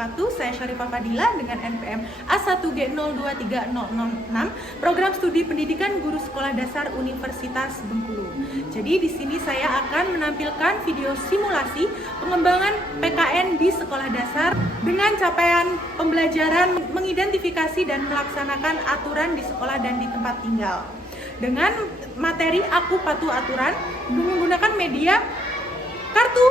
wabarakatuh. Saya Syarifah Fadila dengan NPM A1G023006, Program Studi Pendidikan Guru Sekolah Dasar Universitas Bengkulu. Jadi di sini saya akan menampilkan video simulasi pengembangan PKN di sekolah dasar dengan capaian pembelajaran, mengidentifikasi dan melaksanakan aturan di sekolah dan di tempat tinggal. Dengan materi Aku Patuh Aturan menggunakan media kartu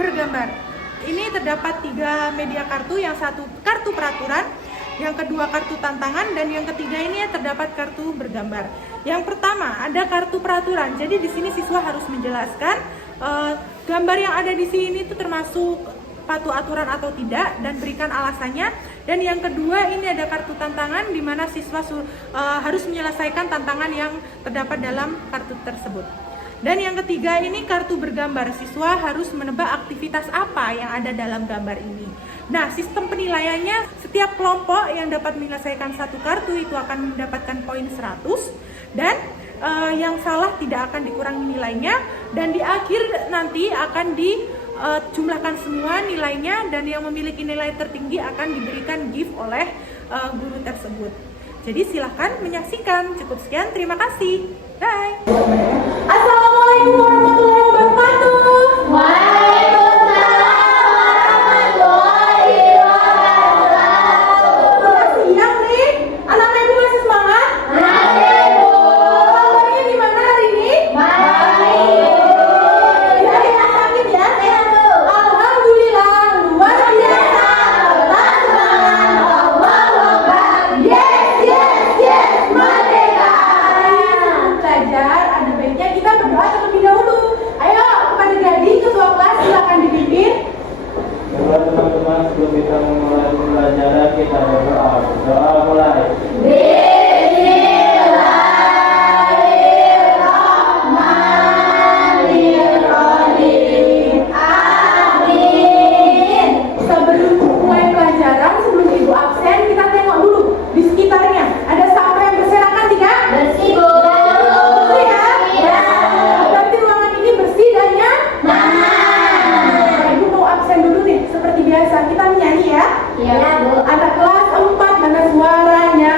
bergambar. Ini terdapat 3 media kartu, yang satu kartu peraturan, yang kedua kartu tantangan, dan yang ketiga ini terdapat kartu bergambar. Yang pertama ada kartu peraturan. Jadi di sini siswa harus menjelaskan gambar yang ada di sini itu termasuk patuh aturan atau tidak dan berikan alasannya. Dan yang kedua ini ada kartu tantangan, di mana siswa harus menyelesaikan tantangan yang terdapat dalam kartu tersebut. Dan yang ketiga ini kartu bergambar, siswa harus menebak aktivitas apa yang ada dalam gambar ini. Nah, sistem penilaiannya, setiap kelompok yang dapat menyelesaikan satu kartu itu akan mendapatkan poin 100, dan yang salah tidak akan dikurangi nilainya, dan di akhir nanti akan dijumlahkan semua nilainya, dan yang memiliki nilai tertinggi akan diberikan gift oleh guru tersebut. Jadi silahkan menyaksikan. Cukup sekian, terima kasih. Bye. Assalamualaikum warahmatullahi wabarakatuh. Waalaikumsalam warahmatullahi wabarakatuh. Udah siang nih, anak-anak ibu masih semangat? Masih, Bu. Kabarnya gimana hari ini? Baik. Tidak ada yang sakit ya? Iya, Bu. Alhamdulillah, luar biasa. Tetap semangat. Allahu Akbar. Yes, yes, yes, merdeka. Belajar, ada baiknya kita berdoa terlebih dahulu. Ayo, kepada gading ketua kelas silakan dipimpin. Baiklah teman-teman, sebelum kita memulai pembelajaran kita berdoa. Berdoa mulai. Bismillahirrahmanirrahim. Amin. Sebelum mulai pelajaran, sebelum ibu absen, kita tengok dulu di sekitarnya. Ada sampah yang berserakan tidak? Bersih, Bu. Betul ya? Iya. Berarti ruangan ini bersih dan nyaman. Nah, ibu mau absen dulu nih, seperti biasa. Kita menyanyi ya. Iya, Bu. Anak kelas 4, mana suaranya?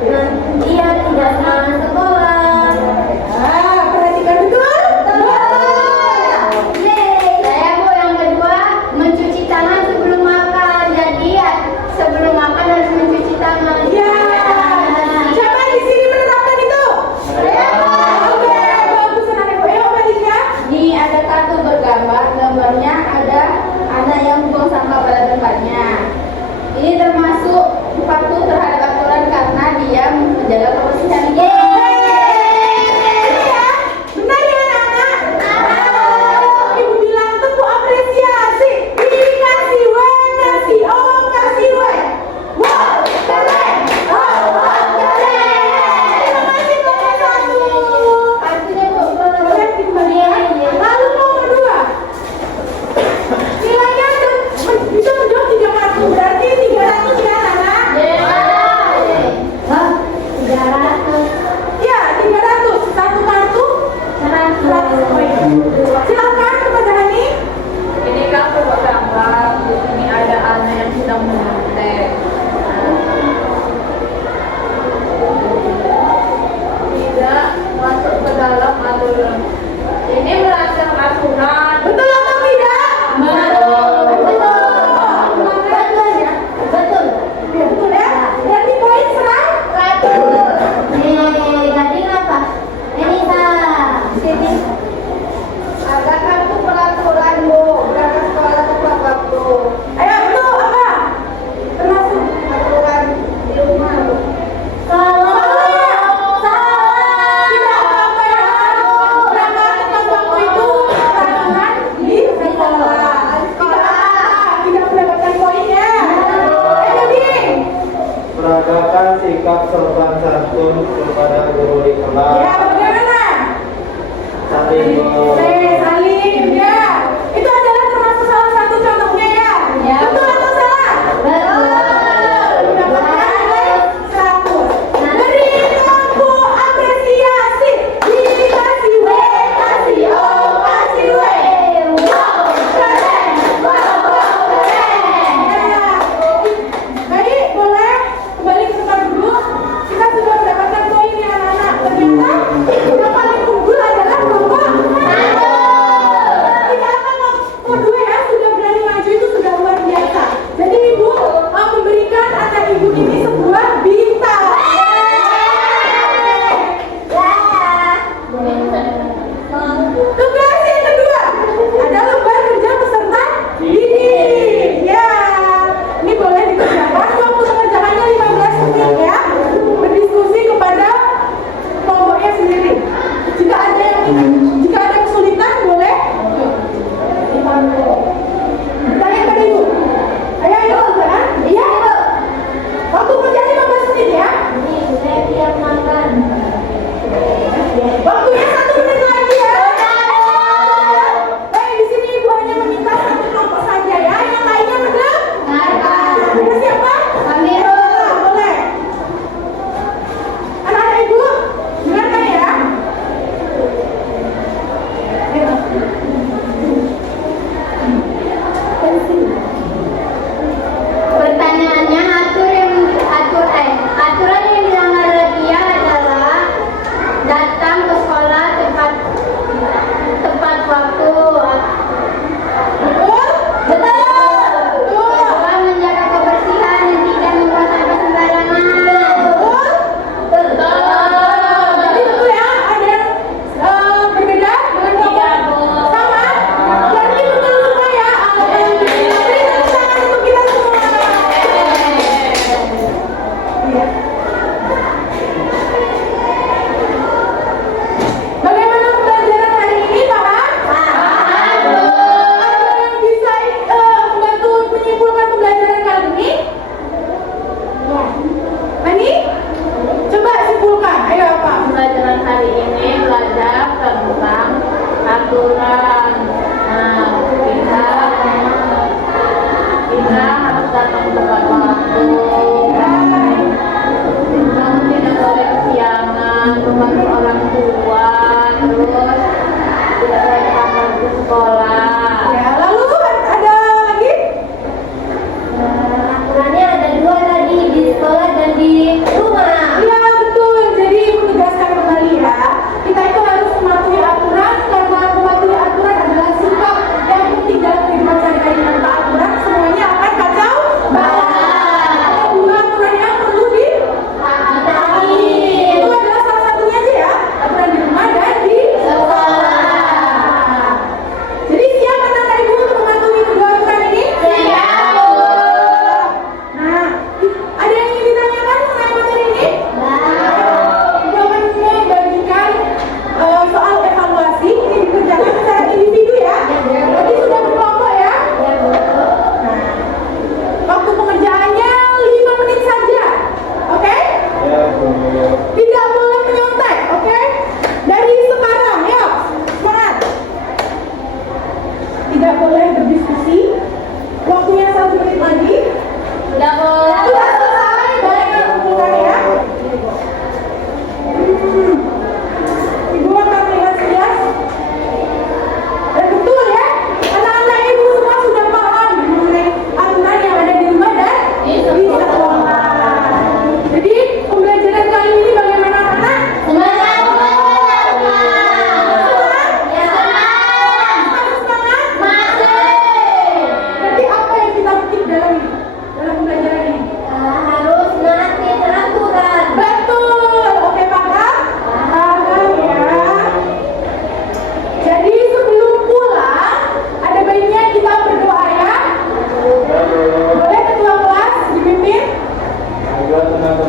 Dia tidak semangat sekolah. Perhatikan betul. Saya Bu yang kedua, mencuci tangan sebelum makan. Jadi sebelum makan harus mencuci tangan. Ya. Siapa di sini menerapkan itu? Oke, bagus sekali Bu. Ayo baliknya. Ini ada kartu bergambar, gambarnya ada anak yang buang sampah pada tempatnya. Ini termasuk patuh terhadap aturan karena dia menjaga kebersihan. Benar ya anak-anak? Ibu bilang tuh Bu apresiasi. Dikasih W, kasih O, kasih W. Wow, keren. Terima kasih nomor 1. Artinya Bu, Boleh dikembalikan. Lalu nomor 2. Nilainya bisa menjawab 3 kartu. Berarti 300 ya anak-anak? Ya, 300. Satu kartu 100 poin. Silakan kepada Hani. Ini kan coba gambar. Ini ada anak yang sedang menyantai. Tidak masuk ke dalam aturan. Ini melanggar aturan. Betul atau tidak? Betul. Betul ya? Berarti poin serang? Ada kartu peraturan Bu, berangkat sekolah tepat waktu. Ayo itu apa? Termasuk Aturan di rumah Bu. tidak apa-apa ya. Berangkat tepat waktu itu peraturan di sekolah. Tidak mendapatkan poin ya. Ayo Ding. Peragakan sikap sopan santun kepada guru di Ya kelas. bagaimana? Saling Salim ya. Itu adalah termasuk salah satu contohnya ya. Ya. Betul atau salah? Mendapatkan 100. Berikan Bu apresiasi. Dikasih W, kasih O, kasih W. Wow, keren. Ya. Baik, boleh kembali ke tempat dulu. Kita sudah mendapatkan poin ya anak-anak. Ternyata yang paling unggul adalah kelompok 1.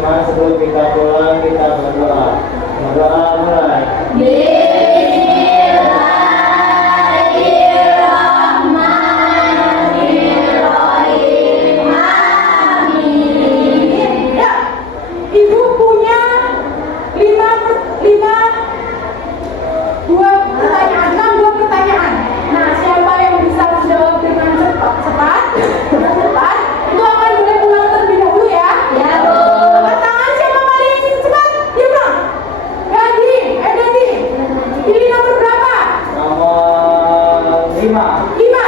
teman-teman, sebelum kita pulang kita berdoa. Berdoa mulai. Ya, Ibu punya dua pertanyaan. Nah, siapa yang bisa menjawab dengan cepat, itu akan boleh pulang terlebih dahulu ya. Ya, Bu. Angkat tangan siapa paling cepat? Dia pulang. Gadi, pilih nomor berapa? Nomor 5. 5.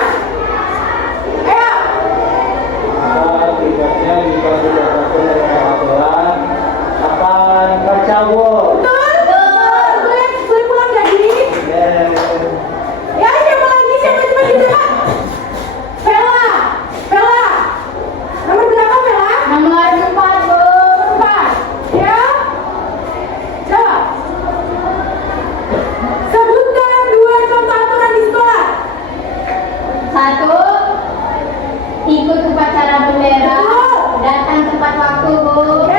Ayo. Akibatnya jika sudah satu dari peraturan akan tercabut. Betul. Boleh pulang Gadi. Ya, siapa lagi? Siapa cepat? Vela. Nomor berapa Vela? Nomor 4, Bu. 4. Ya. Jawab. Sebutkan 2 contoh aturan di sekolah. 1. Ikut upacara bendera. Betul. Datang tepat waktu, Bu.